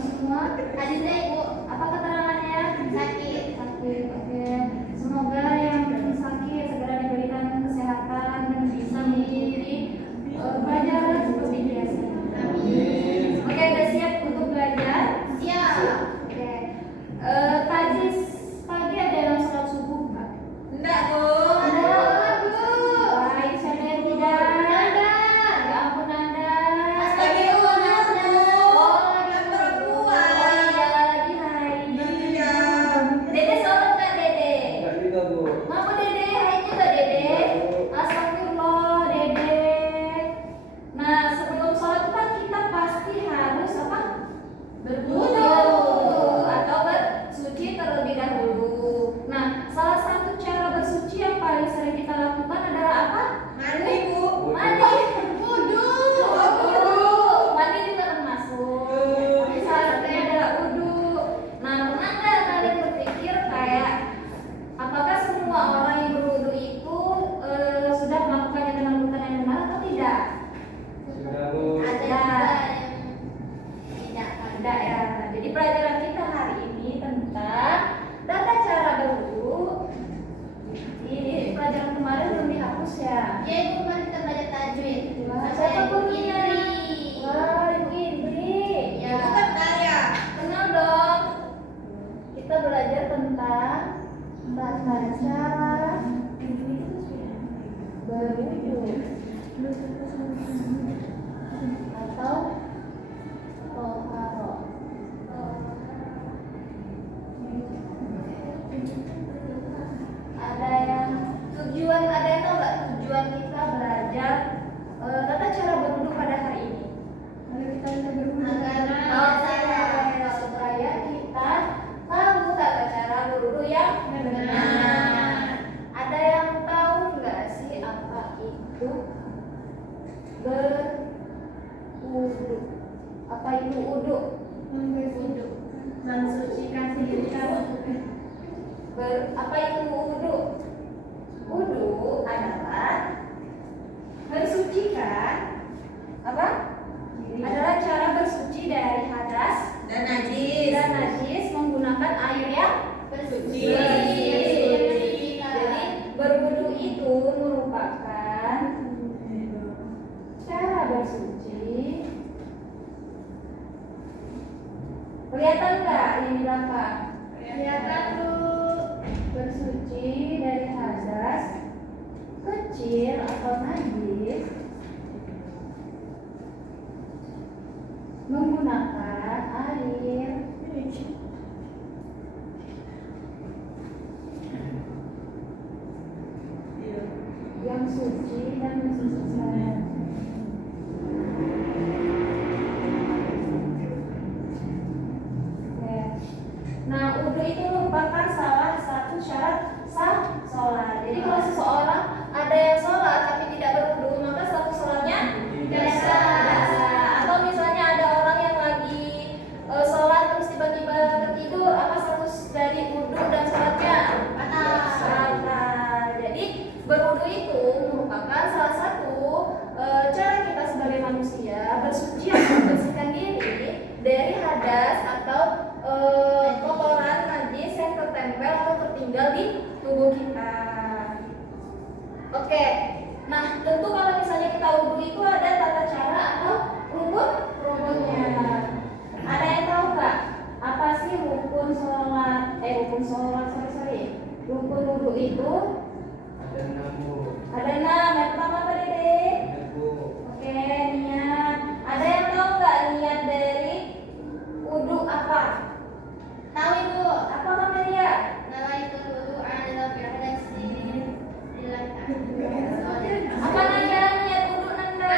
semua? Hadisnya Ibu, apa keterangannya? Sakit. Oke. Semoga yang sakit segera diberikan kesehatan dan bisa mengikuti pelajaran seperti biasa. Amin. Oke, udah siap untuk belajar? Siap. Oke. Tadi pagi ada yang sholat subuh nggak? Enggak, Bu. Apa itu wudu? Wudu adalah bersucikan apa? Adalah cara bersuci dari hadas Dan najis menggunakan air yang bersuci. Jadi berwudu itu merupakan cara bersuci. Kelihatan nggak ini apa? Kelihatan tuh. Bersuci dari hadas kecil atau najis menggunakan air yang suci dan mensucikan. Nah, wudu itu merupakan salah satu syarat sah sholat. Jadi kalau seseorang ada yang sholat tapi tidak berwudu, maka satu sholatnya tidak sah. Atau misalnya ada orang yang lagi sholat terus tiba-tiba tertidur, apa status dari wudu dan sholatnya batal. Jadi berwudu itu merupakan salah satu cara kita sebagai manusia bersuci atau membersihkan diri dari hadas atau kotoran najis yang tertempel atau tertinggal di tubuh kita. Oke, nah tentu kalau misalnya kita wudu itu ada tata cara atau rukunnya. Ada yang tahu nggak apa sih rukun rukun wudu itu? Ada 6. Yang pertama apa Dede? Oke, niat. Ada yang tahu nggak niat dari wudu apa? Tahu Ibu, apa namanya? Nawaitul wudu'a lil hadasin. Apa nanda niat wudu nanda?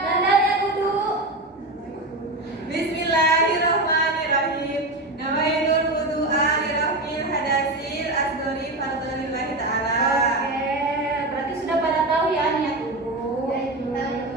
Nanda niat wudu. Bismillahirrahmanirrahim. Nawaitul wudu'a li raf'il hadasil asghari fardhilillahi ta'ala. Oke, berarti sudah pada tahu ya niat wudu.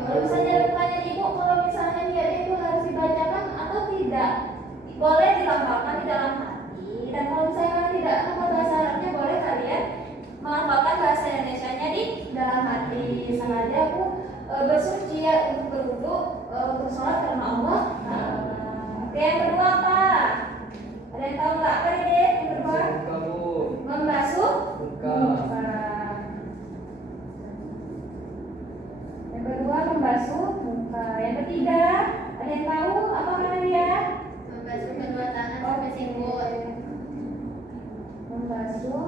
Kalau misalnya bertanya Ibu, kalau misalnya niat itu harus dibacakan atau tidak? Boleh dilafalkan di dalam hati, dan kalau misalnya tidak hafal bahasa Arabnya, boleh kalian melafalkan bahasa Indonesianya di dalam hati. Sengaja aku bersuci ya untuk berwudu, untuk sholat karena Allah. Oke, yang kedua apa? Ada yang tahu nggak apa ini? Yang kedua? Muka Bu. Membasuh Muka. muka. Yang kedua membasuh muka. Yang ketiga, ada yang tahu apa kata dia? Membasuh kedua tangan sampai sikut. Membasuh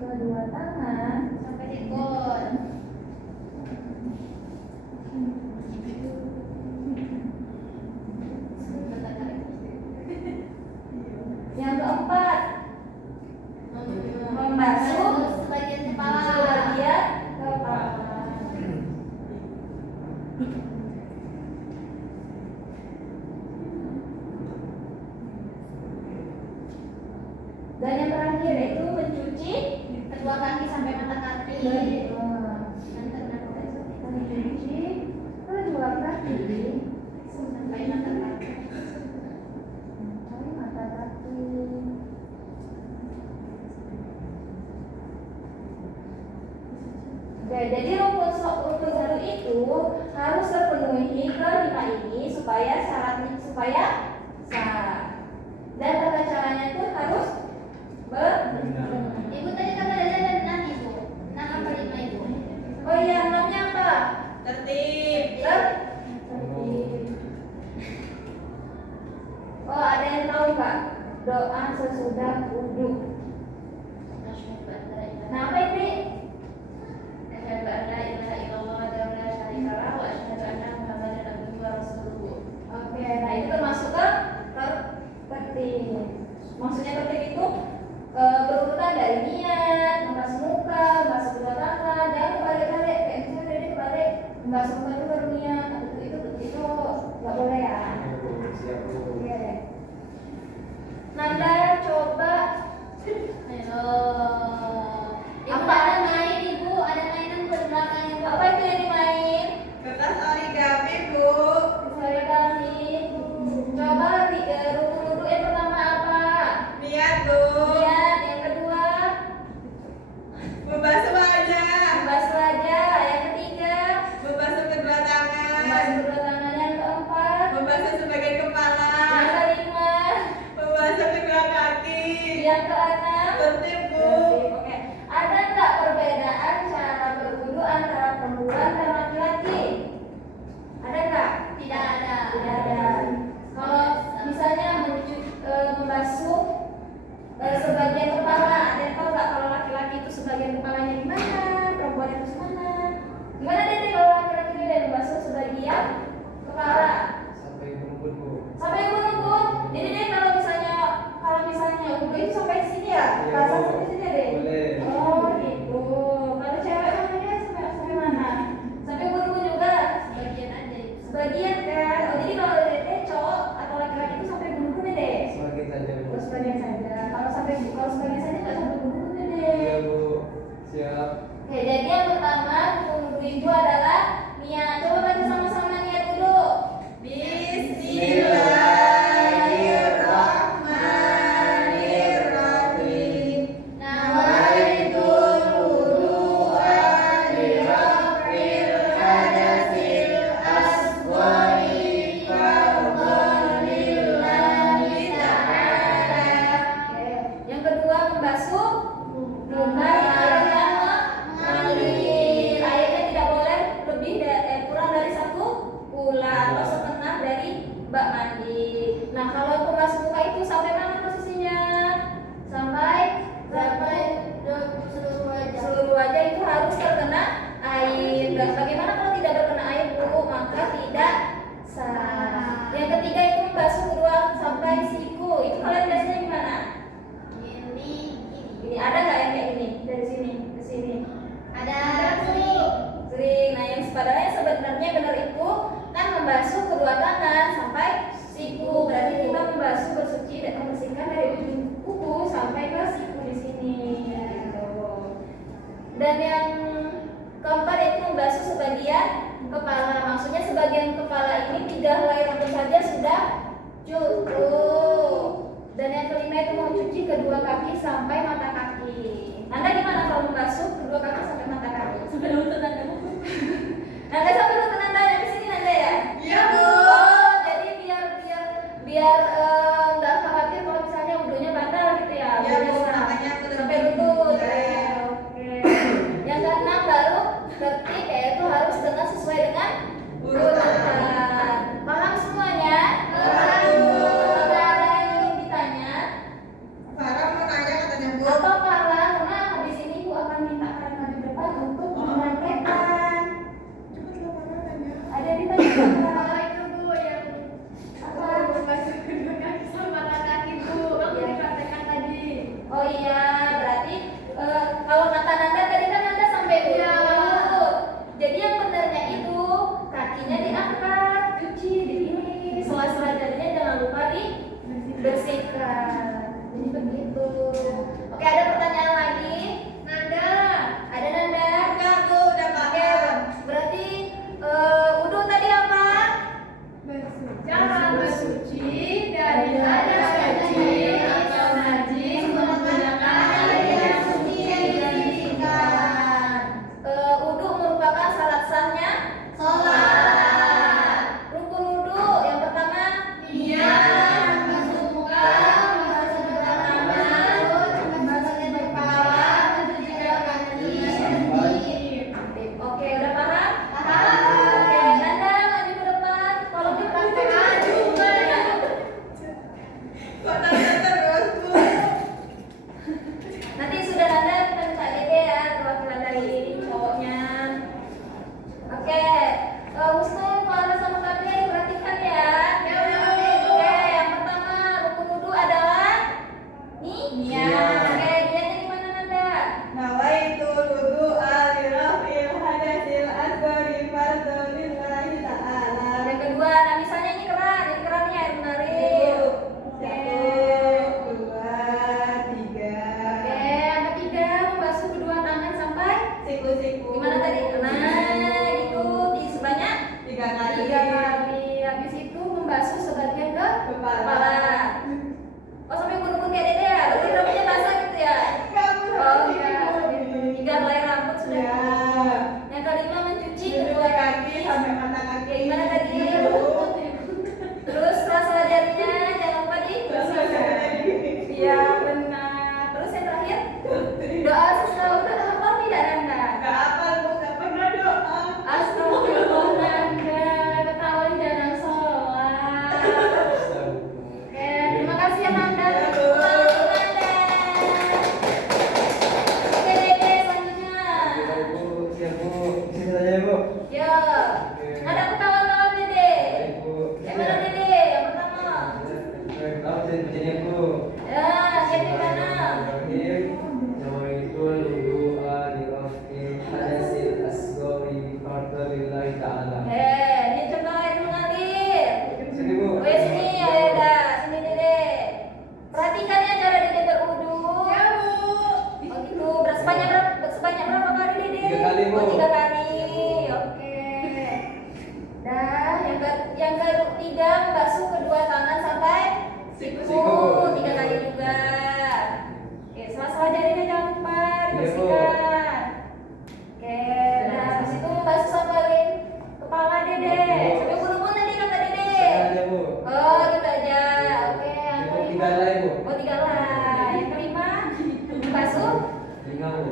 kedua tangan Sampai sikut. yang keempat membasuh sebagian kepala. sebagian kepala. Dan yang terakhir itu mencuci Kedua kaki sampai mata kaki. mencuci kedua kaki Sampai mata kaki. sampai mata kaki. Oke, jadi rukun wudu itu harus terpenuhi kelima ini supaya syaratnya supaya sah. Dan tata caranya itu harus benar. Ibu tadi kata ada 6 ibu. 6 apa 5 ibu? Oh iya, namanya apa? Tertib. Tertib. Oh, ada yang tahu nggak doa sesudah wudu? Nah, apa ini? Asyhadu an la ilaha illallah wa la syarika lahu wa asyhadu anna Muhammadan abduhu wa rasuluhu. Oke, nah itu termasuk ke tertib. Maksudnya tertib itu berurutan dari niat, membasuh muka, membasuh kedua tangan, jangan kebalik-balik. Kayak misalnya tadi kebalik, membasuh muka itu baru niat, itu nggak boleh ya. Siap Bu. Oke deh. Nanda coba. Ayo. Ibu Apa? ada main ibu, ada mainan buat belakang ibu. Apa itu yang dimain? Kertas origami bu. Saya kali. Coba rukun wudu yang pertama apa? Niat bu. Niat. Yang kedua Membasuh wajah. membasuh wajah. Yang ketiga Membasuh kedua tangan. membasuh kedua tangan. Yang keempat Membasuh sebagian kepala. yang kelima. Membasuh kedua kaki. Yang keenam Tertib bu. Oke. Ada nggak perbedaan cara berwudu antara perempuan dan laki-laki? Ada nggak? Tidak ada. Tidak ada. Kalau misalnya membasuh sebagian kepala, ada yang tahu nggak kalau laki-laki itu sebagian kepalanya di mana, perempuan itu di mana? Gimana deh kalau laki-laki itu dia membasuh sebagian kepala Sampai rumput Bu. sampai ubun-ubun? Jadi deh kalau misalnya ubun itu sampai sini ya, Iya, rasa Bu. sampai sini deh. Boleh. Oh gitu. Kalau cewek mana dia sampai mana? Sampai ubun-ubun juga. Sebagian aja ibu. Sebagian kan. Oh jadi kalau dede cowok atau laki-laki itu sampai ubun-ubun deh. Sebagian saja Bu. Kalau sebagian saja. Kalau sebagian saja nggak sampai ubun-ubun Iya deh. Bu. Siap. Oke, jadi yang pertama rukun wudu itu adalah niat. Coba baca sama-sama niat dulu. Bismillahirrahmanirrahim. Nawaitul wudu'a li raf'il hadatsil asghari fardhan lillahi ta'ala. Oke, yang kedua membasuh muka air yang mengalir. Airnya tidak boleh kurang dari 1 kula atau setengah dari bak mandi. Nah, kalau pembasuh muka itu sampai mana posisinya? Sampai Seluruh wajah. seluruh wajah itu harus terkena air. Dan bagaimana kalau tidak terkena air, Bu? Maka tidak sah. Yang ketiga itu membasuh kedua sampai siku. Itu kalian biasanya gimana? Ini ada nggak yang kayak gini dari sini ke sini? Ada Sering. Nah, yang sebenarnya benar itu kan membasuh kedua tangan sampai siku. Berarti kita membasuh, bersuci dan membersihkan dari ujung kuku sampai ke siku di sini. Gitu. Dan yang keempat itu membasuh sebagian kepala. Maksudnya sebagian kepala ini 3 helai rambut saja sudah cukup. Dan yang kelima itu mencuci kedua kaki sampai mata kaki. Anda gimana kalau membasuh kedua kaki sampai mata kaki? Sampai lutut Anda. Nanda sampai lutut Anda, yang kesini Nanda ya? Iya bu. Iya, jadi begitu. Oke, ada pertanyaan lagi? Nanda, ada Nanda? Enggak, Bu, udah Oke, paham. berarti wudu tadi apa? Jangan bersuci dari tanda suci atau najis menggunakan air yang suci yang dibersihkan. Wudu merupakan syarat sahnya sholat. Rukun wudu yang pertama Niat, membasuh muka, membasuh kedua tangan, membasuh kepala, mencuci kedua kaki. Oke, udah paham? Paham. Oke, Nanda maju ke depan. Tolong dipraktekkan. Kok tanya terus, Bu? Nanti sudah Nanda kita minta Dede ya perwakilan dari cowoknya. Oke, Husnul, Farah sama Kamil diperhatikan ya. Ya, Bu. Oke, yang pertama rukun wudu adalah Niat. Oke, niatnya gimana Nanda? Nawaitul wudu'a li raf'il hadatsil asghari fardholillahi ta'ala. Yang kedua, nah misalnya ini keran nih air mengalir. Oke. Satu, dua, tiga. Oke, yang ketiga membasuh kedua tangan sampai Siku-siku. gimana tadi? Nah, itu di sebanyak Tiga kali. 3 kali. Habis itu membasuh sebagian ke kepala. Oh, sampai gunung kayak Dede ya? Berarti rambutnya basah gitu ya? Kamu Oh, enggak. Tiga helai rambut sudah. Ya. Yang kelima mencuci Kedua kedua kaki sampai mata kaki. Gimana tadi? Ibu. Terus sela-sela jarinya jangan lupa di. Terus ada gini. Iya, benar. Terus yang terakhir doa sesudah wudu hafal tidak Nanda? Gak apa, Bu, gak pernah doa. Astagfirullah Nanda, ketahuan jarang sholat. Oke, terima kasih ya Nanda. Tepuk tangan untuk Nanda. Oke, Dede selanjutnya. Ibu, siap Bu. Sini saja Bu. Yo, ada kawan-kawan Dede. Ibu. Yang mana Dede? Yang pertama. Tahu jadi aku. Ya, siap di mana? Nawaitul wudu'a li raf'il hadatsil asghari fardholillahi ta'ala. Ini contoh air mengalir. Sini Bu. Oh ya sini, ayo dah, sini Dede. Perhatikan ya cara Dede berwudu. Ya, Bu. Oh gitu, sebanyak berapa kali Dede? 3 kali, Bu. Oh 3 kali, oke. Dah, yang ketiga membasuh kedua tangan sampai siku, Siku. 3 kali juga. Oke, sela-sela jarinya jangan lupa Iya, Bu. dibersihkan. Oke, nah habis itu membasuh sampai kepala Dede. Sampai gunung tadi kata Dede. Sana aja Bu. Oh gitu aja, oke. Yang Ibu, kelima, 3 helai, Bu. oh 3 lah. Yang kelima, membasuh Telinga Bu.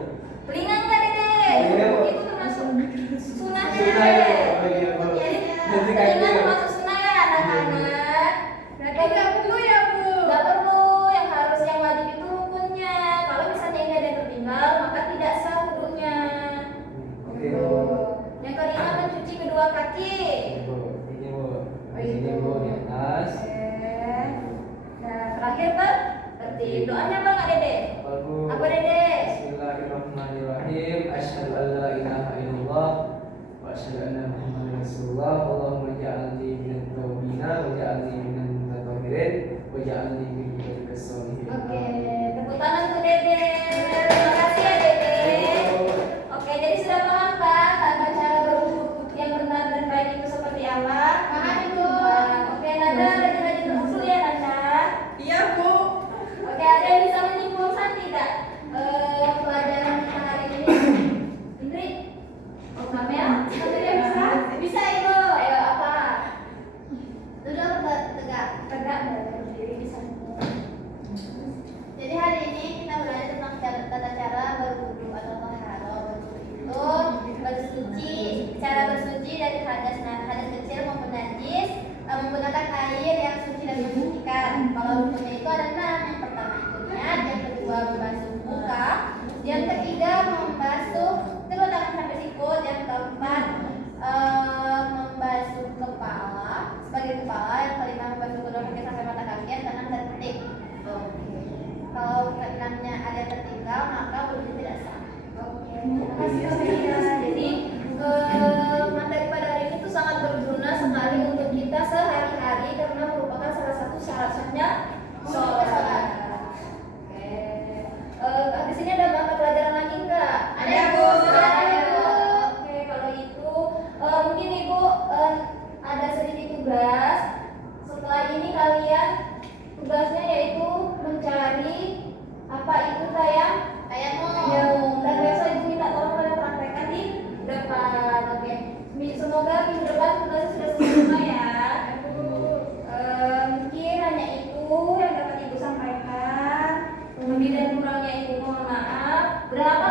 telinga enggak Dede? Iya, Bu. Itu termasuk sunahnya. Sunah ya? Oh, iya, Bu. Jadi Nanti telinga kayak termasuk sunah ya anak-anak. Nggak perlu ya, Bu. Nggak perlu, yang harus yang wajib itu rukunnya. Kalau misalnya ini ada yang tertinggal, maka tidak sah wudunya. Oke Bu. Yang kelima mencuci kedua kaki. Bu, ini Bu. Oh, Di sini itu. Bu, di atas. Oke. Nah terakhir tertib. Doanya apa nggak Dede? Apa Bu? Apa Dede? Bismillahirrahmanirrahim. Asyhadu an la ilaha illallah wa asyhadu anna Muhammadar Rasulullah. Allahumma ja'alni minat tawbina wa ja'alni minal mutatahhirin wa ja'alni min ibadikas sholihin. Oke, tepuk tangan untuk Dede. Terima kasih ya Dede. Oke, jadi sudah paham kan tata cara berwudu yang benar dan baik itu seperti apa? Paham, Ibu. Oke, Nanda rajin-rajin berwudu ya Nanda. Iya, Bu. Oke, ada yang bisa menyimpulkan tidak pelajaran kita hari ini? Indri? Oh, Kamel? Kamel yang bisa? Bisa Ibu. Ayo apa? Duduk tegak. Tegak berdiri bisa. Jadi hari ini kita belajar tentang tata cara berwudu atau taharah. Berwudu itu bersuci, cara bersuci dari hadas kecil maupun najis, menggunakan air yang suci dan mensucikan. Kalau rukunnya itu ada 6. Yang pertama itu niat, yang kedua membasuh muka, yang ketiga membasuh kedua tangan sampai sikut, yang keempat membasuh kepala sebagai kepala, yang kelima membasuh kedua kaki sampai mata kaki. Setelah ini kalian tugasnya yaitu mencari apa itu tayamum. Dan besok ibu minta tolong kalian praktekkan di depan. Oke. Semoga minggu depan tugasnya sudah sempurna ya. Mungkin hanya itu yang dapat ibu sampaikan. Lebih dan kurangnya ibu mohon maaf. Berapa